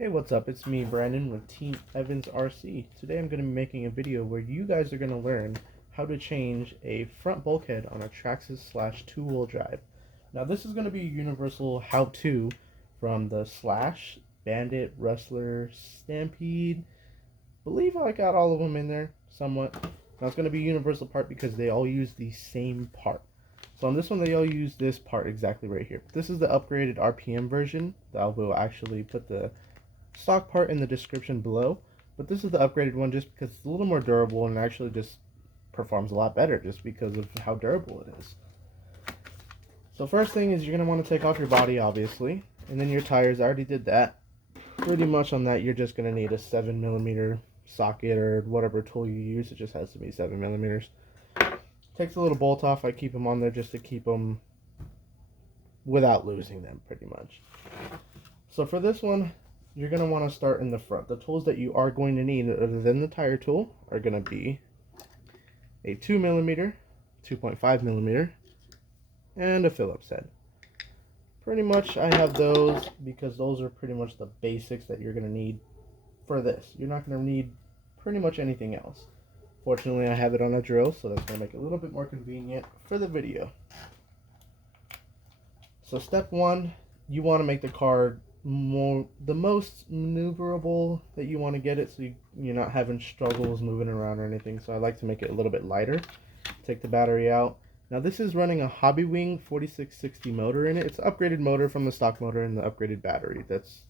Hey, what's up? It's me, Brandon, with Team Evans RC. Today I'm going to be making a video where you guys are going to learn how to change a front bulkhead on a Traxxas slash two-wheel drive. Now this is going to be a universal how-to from the Slash, Bandit, Rustler, Stampede. Believe I got all of them in there somewhat. Now it's going to be a universal part because they all use the same part. So on this one they all use this part exactly right here. This is the upgraded RPM version. I will actually put the stock part in the description below, but this is the upgraded one just because it's a little more durable and actually just performs a lot better just because of how durable it is. So first thing is you're going to want to take off your body, obviously, and then your tires. I already did that. Pretty much on that you're just going to need a 7mm socket or whatever tool you use. It just has to be 7mm. Takes a little bolt off. I keep them on there just to keep them without losing them pretty much. So for this one, you're going to want to start in the front. The tools that you are going to need other than the tire tool are going to be a 2mm, 2.5mm, and a Phillips head. Pretty much I have those because those are pretty much the basics that you're going to need for this. You're not going to need pretty much anything else. Fortunately, I have it on a drill, so that's going to make it a little bit more convenient for the video. So step one, you want to make the car the most maneuverable that you want to get it, so you're not having struggles moving around or anything. So I like to make it a little bit lighter. Take the battery out. Now this is running a Hobbywing 4660 motor in it. It's an upgraded motor from the stock motor and the upgraded battery. That's,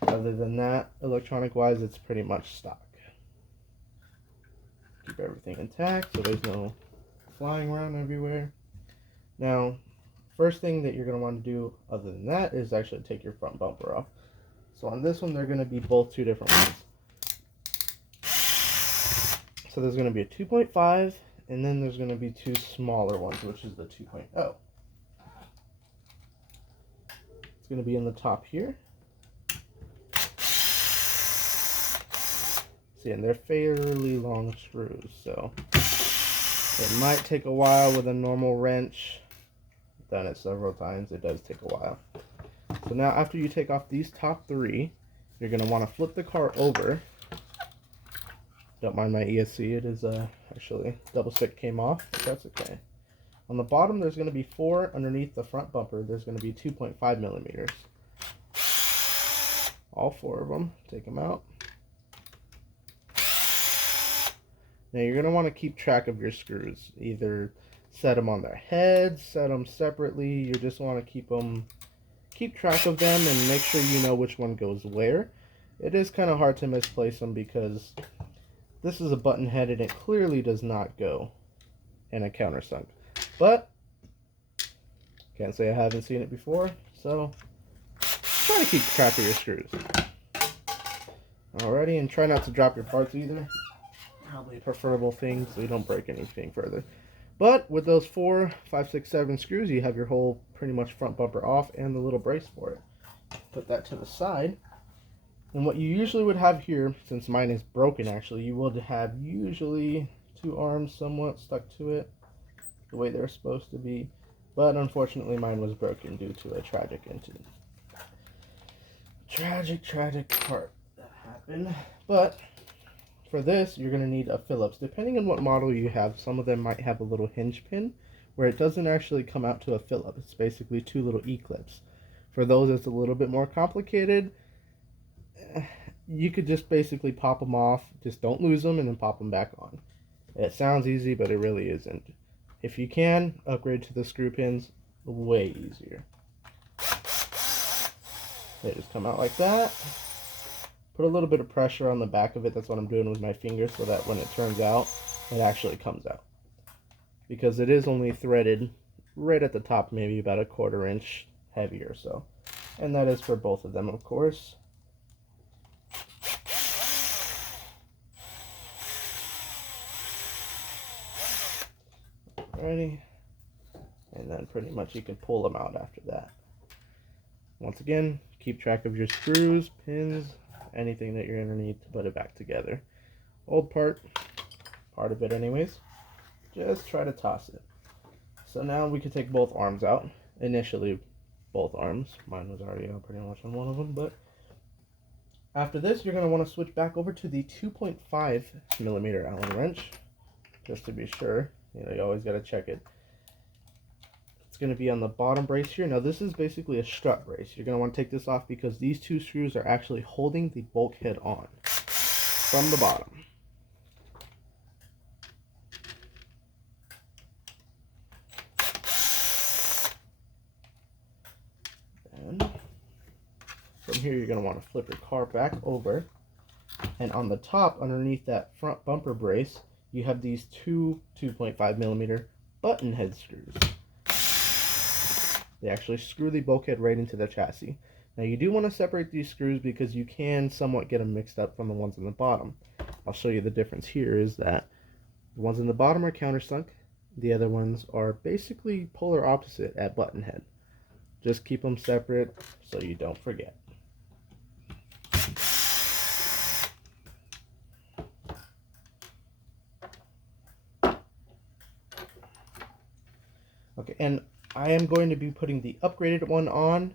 other than that, electronic wise, it's pretty much stock. Keep everything intact so there's no flying around everywhere. Now first thing that you're going to want to do other than that is actually take your front bumper off. So on this one, they're going to be both two different ones. So there's going to be a 2.5, and then there's going to be two smaller ones, which is the 2.0. It's going to be in the top here. See, and they're fairly long screws, so it might take a while with a normal wrench. Done it several times. It does take a while. So now after you take off these top three, you're going to want to flip the car over. Don't mind my ESC. It is actually double stick came off, but that's okay. On the bottom there's going to be 4. Underneath the front bumper there's going to be 2.5mm. All 4 of them. Take them out. Now you're going to want to keep track of your screws. Either set them on their heads, set them separately. You just want to keep track of them and make sure you know which one goes where. It is kind of hard to misplace them because this is a button head and it clearly does not go in a countersunk. But can't say I haven't seen it before, so try to keep track of your screws. Alrighty, and try not to drop your parts either. Probably a preferable thing so you don't break anything further. But with those 4, 5, 6, 7 screws, you have your whole pretty much front bumper off and the little brace for it. Put that to the side. And what you usually would have here, since mine is broken actually, you would have usually 2 arms somewhat stuck to it, the way they're supposed to be. But unfortunately mine was broken due to a tragic incident. Tragic part that happened. But for this, you're going to need a Phillips. Depending on what model you have, some of them might have a little hinge pin where it doesn't actually come out to a Phillips. It's basically 2 little E-clips. For those it's a little bit more complicated, you could just basically pop them off. Just don't lose them and then pop them back on. It sounds easy, but it really isn't. If you can, upgrade to the screw pins. Way easier. They just come out like that. Put a little bit of pressure on the back of it. That's what I'm doing with my finger so that when it turns out, it actually comes out. Because it is only threaded right at the top, maybe about a 1/4 inch heavy or so. And that is for both of them, of course. Alrighty. And then pretty much you can pull them out after that. Once again, keep track of your screws, pins, anything that you're going to need to put it back together. Old part of it anyways, just try to toss it. So now we can take both arms out. Initially both arms, mine was already out pretty much on one of them, but After this, you're going to want to switch back over to the 2.5 millimeter Allen wrench, just to be sure. You know, you always got to check it. It's going to be on the bottom brace here. Now this is basically a strut brace. You're going to want to take this off because these two screws are actually holding the bulkhead on from the bottom. And from here, you're going to want to flip your car back over. And on the top, underneath that front bumper brace, you have these two 2.5 millimeter button head screws. They actually screw the bulkhead right into the chassis. Now you do want to separate these screws because you can somewhat get them mixed up from the ones on the bottom. I'll show you the difference here is that the ones in the bottom are countersunk. The other ones are basically polar opposite at button head. Just keep them separate so you don't forget. Okay, and I am going to be putting the upgraded one on.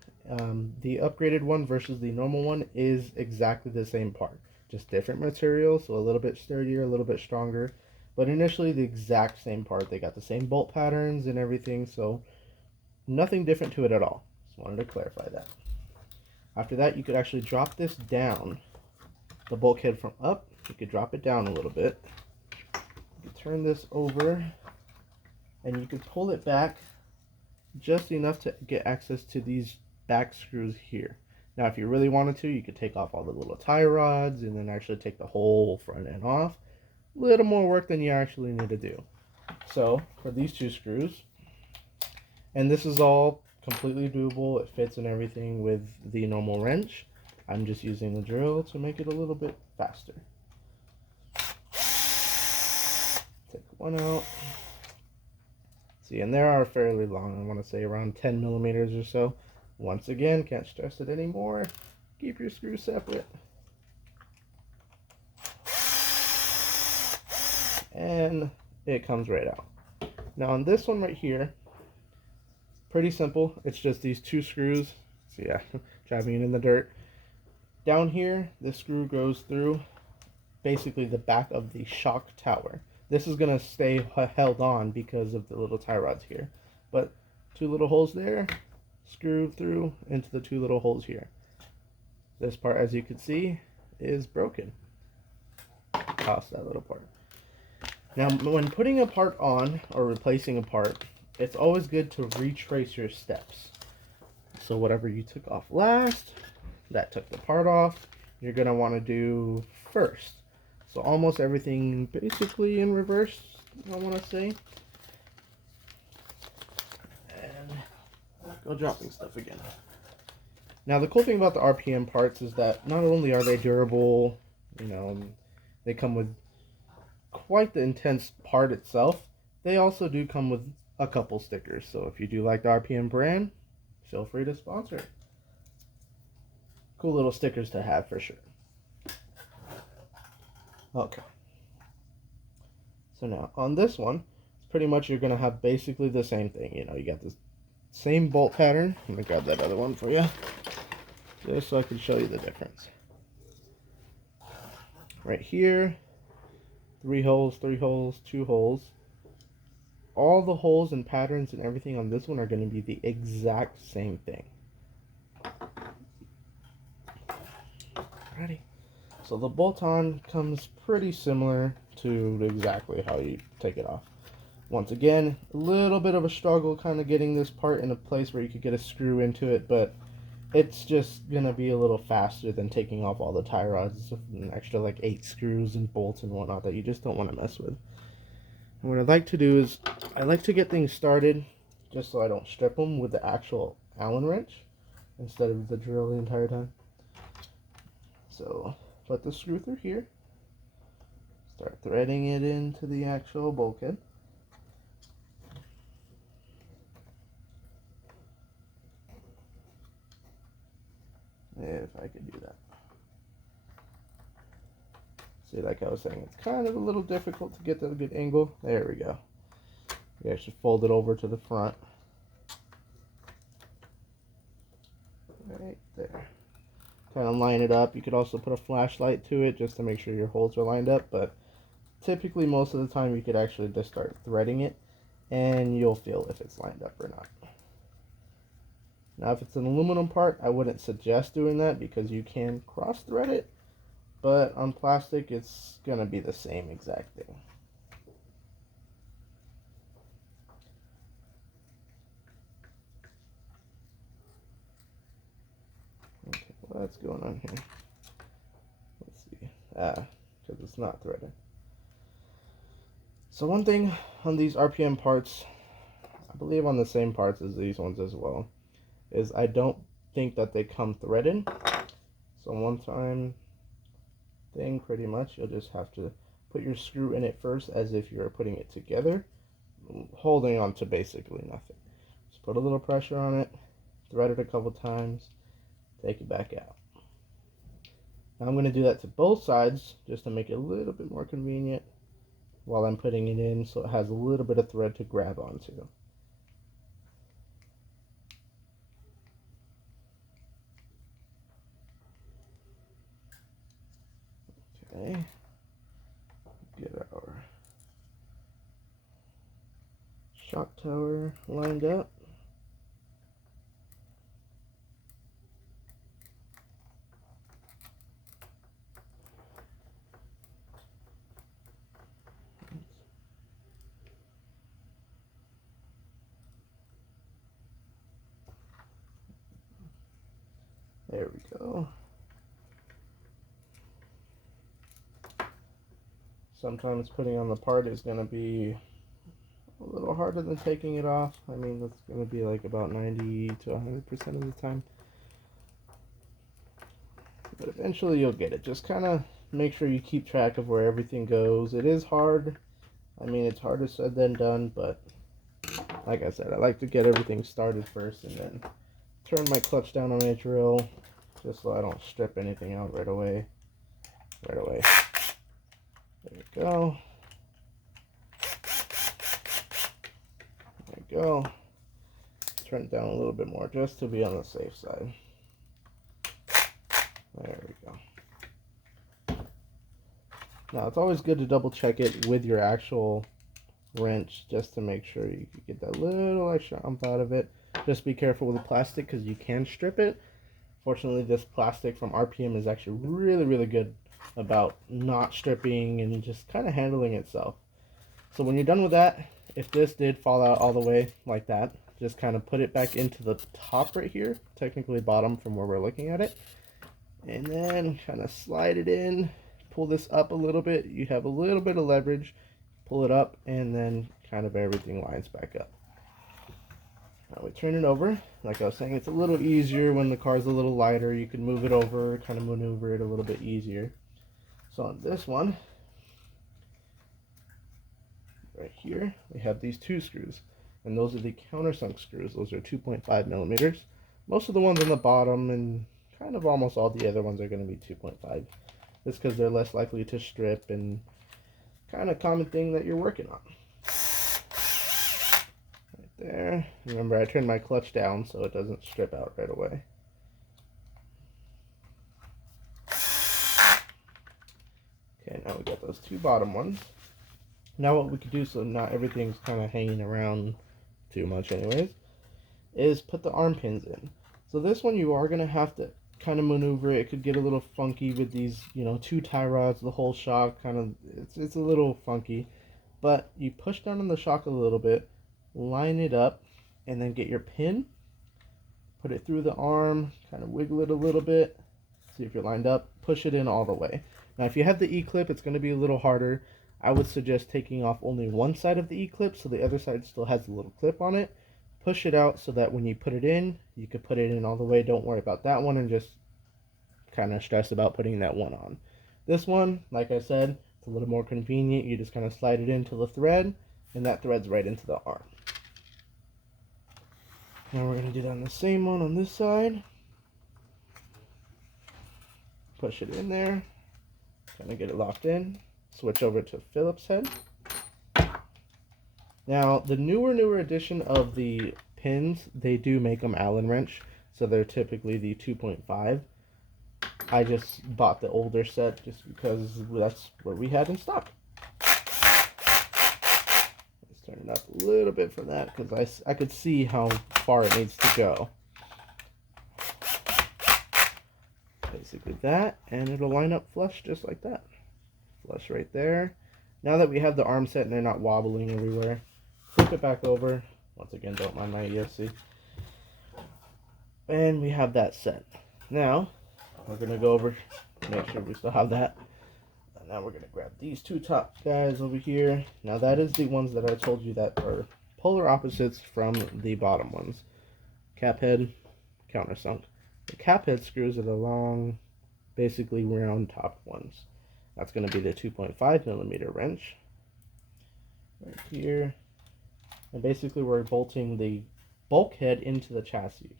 The upgraded one versus the normal one is exactly the same part. Just different material, so a little bit sturdier, a little bit stronger. But initially the exact same part. They got the same bolt patterns and everything, so nothing different to it at all. Just wanted to clarify that. After that, you could actually drop this down. The bulkhead from up, you could drop it down a little bit. You could turn this over, and you could pull it back just enough to get access to these back screws here. Now if you really wanted to, you could take off all the little tie rods and then actually take the whole front end off. A little more work than you actually need to do. So for these two screws, and this is all completely doable, it fits and everything with the normal wrench. I'm just using the drill to make it a little bit faster. Take one out. See, and they are fairly long. I want to say around 10 millimeters or so. Once again, can't stress it anymore. Keep your screws separate. And it comes right out. Now on this one right here, pretty simple. It's just these two screws. So yeah, driving it in the dirt. Down here, the screw goes through basically the back of the shock tower. This is going to stay held on because of the little tie rods here. But two little holes there, screw through into the two little holes here. This part, as you can see, is broken. Toss that little part. Now, when putting a part on or replacing a part, it's always good to retrace your steps. So whatever you took off last, that took the part off, you're going to want to do first. So almost everything basically in reverse, I want to say. And go dropping stuff again. Now the cool thing about the RPM parts is that not only are they durable, you know, they come with quite the intense part itself, they also do come with a couple stickers. So if you do like the RPM brand, feel free to sponsor it. Cool little stickers to have for sure. Okay, so now on this one, it's pretty much you're going to have basically the same thing. You know, you got this same bolt pattern. Let me grab that other one for you, just so I can show you the difference. Right here, 3 holes, 3 holes, 2 holes. All the holes and patterns and everything on this one are going to be the exact same thing. Ready? So the bolt-on comes pretty similar to exactly how you take it off. Once again, a little bit of a struggle kind of getting this part in a place where you could get a screw into it, but it's just going to be a little faster than taking off all the tie rods, an extra like 8 screws and bolts and whatnot that you just don't want to mess with. And what I like to do is, I like to get things started just so I don't strip them with the actual Allen wrench instead of the drill the entire time. So put the screw through here, start threading it into the actual bulkhead. If I could do that. See, like I was saying, it's kind of a little difficult to get to a good angle. There we go. You guys should fold it over to the front. Right there. kind of line it up. You could also put a flashlight to it just to make sure your holes are lined up, but typically most of the time you could actually just start threading it and you'll feel if it's lined up or not. Now if it's an aluminum part, I wouldn't suggest doing that because you can cross thread it, but on plastic it's gonna be the same exact thing. Okay, what's going on here? Let's see. Because it's not threaded. So one thing on these RPM parts, I believe on the same parts as these ones as well, is I don't think that they come threaded. So one time thing, pretty much, you'll just have to put your screw in it first as if you're putting it together, holding on to basically nothing. Just put a little pressure on it, thread it a couple times, take it back out. Now I'm going to do that to both sides just to make it a little bit more convenient while I'm putting it in, so it has a little bit of thread to grab onto. Okay, get our shock tower lined up. There we go. Sometimes putting on the part is going to be a little harder than taking it off. I mean, that's going to be like about 90 to 100% of the time. But eventually you'll get it. Just kind of make sure you keep track of where everything goes. It is hard. I mean, it's harder said than done, but like I said, I like to get everything started first and then turn my clutch down on my drill just so I don't strip anything out right away. There we go. There we go. Turn it down a little bit more just to be on the safe side. There we go. Now it's always good to double check it with your actual wrench just to make sure you can get that little extra ump out of it. Just be careful with the plastic because you can strip it. Fortunately, this plastic from RPM is actually really good about not stripping and just kind of handling itself. So when you're done with that, if this did fall out all the way like that, just kind of put it back into the top right here, technically bottom from where we're looking at it, and then kind of slide it in, pull this up a little bit. You have a little bit of leverage, pull it up, and then kind of everything lines back up. Now we turn it over. Like I was saying, it's a little easier when the car's a little lighter. You can move it over, kind of maneuver it a little bit easier. So on this one, right here, we have these two screws. And those are the countersunk screws. Those are 2.5 millimeters. Most of the ones on the bottom and kind of almost all the other ones are going to be 2.5. Just because they're less likely to strip and kind of common thing that you're working on. There. Remember, I turned my clutch down so it doesn't strip out right away. Okay, now we got those two bottom ones. Now what we could do so not everything's kind of hanging around too much anyways, is put the arm pins in. So this one you are going to have to kind of maneuver. It could get a little funky with these, you know, two tie rods, the whole shock kind of, it's a little funky. But you push down on the shock a little bit, line it up, and then get your pin, put it through the arm, kind of wiggle it a little bit, see if you're lined up, push it in all the way. Now if you have the E-clip, it's going to be a little harder. I would suggest taking off only one side of the E-clip so the other side still has a little clip on it. Push it out so that when you put it in, you can put it in all the way. Don't worry about that one and just kind of stress about putting that one on. This one, like I said, it's a little more convenient. You just kind of slide it into the thread, and that threads right into the arm. Now we're going to do that on the same one on this side. Push it in there, kind of get it locked in. Switch over to Phillips head. Now, the newer edition of the pins, they do make them Allen wrench, so they're typically the 2.5. I just bought the older set just because that's what we had in stock. Let's turn it up a little bit for that because I could see how far it needs to go. Basically that, and it'll line up flush just like that. Flush right there. Now that we have the arm set and they're not wobbling everywhere, flip it back over. Once again, don't mind my ESC. And we have that set. Now, we're going to go over, make sure we still have that. And now we're going to grab these two top guys over here. Now that is the ones that I told you that are polar opposites from the bottom ones. Cap head, countersunk. The cap head screws are the long, basically round top ones. That's going to be the 2.5 millimeter wrench right here. And basically we're bolting the bulkhead into the chassis.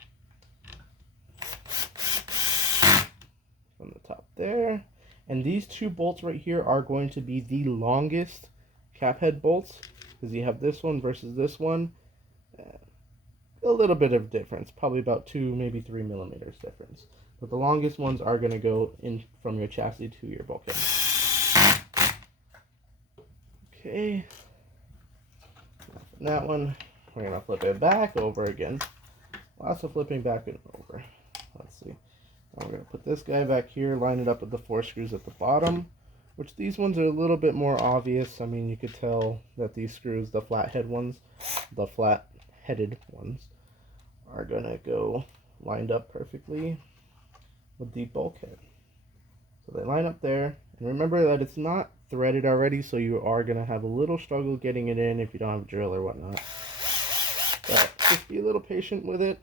From the top there. And these two bolts right here are going to be the longest cap head bolts, because you have this one versus this one. A little bit of difference, probably about 2, maybe 3 millimeters difference. But the longest ones are going to go in from your chassis to your bulkhead. Okay. That one, we're going to flip it back over again. Lots of flipping back and over. Let's see. Now we're going to put this guy back here, line it up with the 4 screws at the bottom, which these ones are a little bit more obvious. I mean, you could tell that these screws, the flat-headed ones, are going to go lined up perfectly with the bulkhead. So they line up there. And remember that it's not threaded already, so you are going to have a little struggle getting it in if you don't have a drill or whatnot. But just be a little patient with it.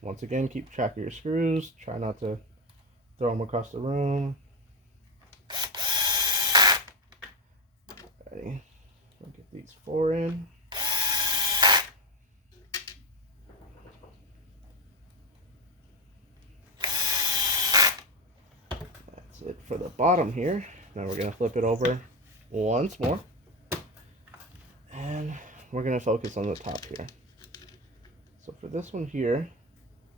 Once again, keep track of your screws. Try not to throw them across the room. Ready. We'll get these 4 in. That's it for the bottom here. Now we're going to flip it over once more. And we're going to focus on the top here. So for this one here,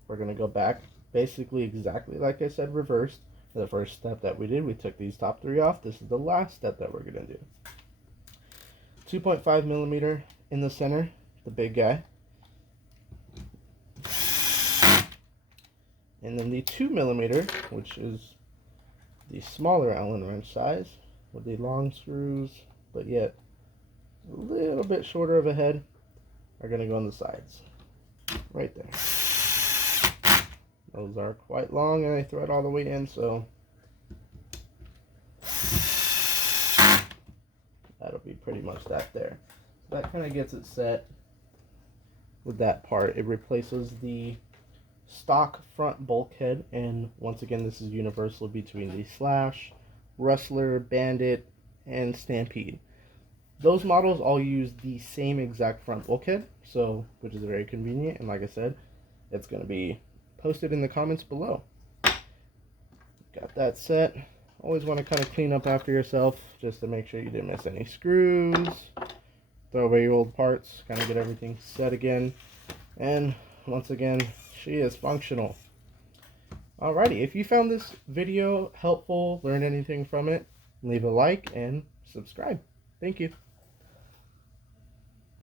we're going to go back basically exactly like I said, reversed. The first step that we did, we took these top 3 off. This is the last step that we're going to do. 2.5 millimeter in the center, the big guy. And then the 2 millimeter, which is the smaller Allen wrench size, with the long screws, but yet a little bit shorter of a head, are going to go on the sides. Right there. Those are quite long and they thread all the way in, so that'll be pretty much that there. So that kind of gets it set with that part. It replaces the stock front bulkhead, and once again this is universal between the Slash, Rustler, Bandit, and Stampede. Those models all use the same exact front bulkhead, so which is very convenient, and like I said, it's going to be posted in the comments below. Got that set. Always want to kind of clean up after yourself just to make sure you didn't miss any screws. Throw away your old parts, kind of get everything set again. And once again, she is functional. Alrighty, if you found this video helpful, learned anything from it, leave a like and subscribe. Thank you.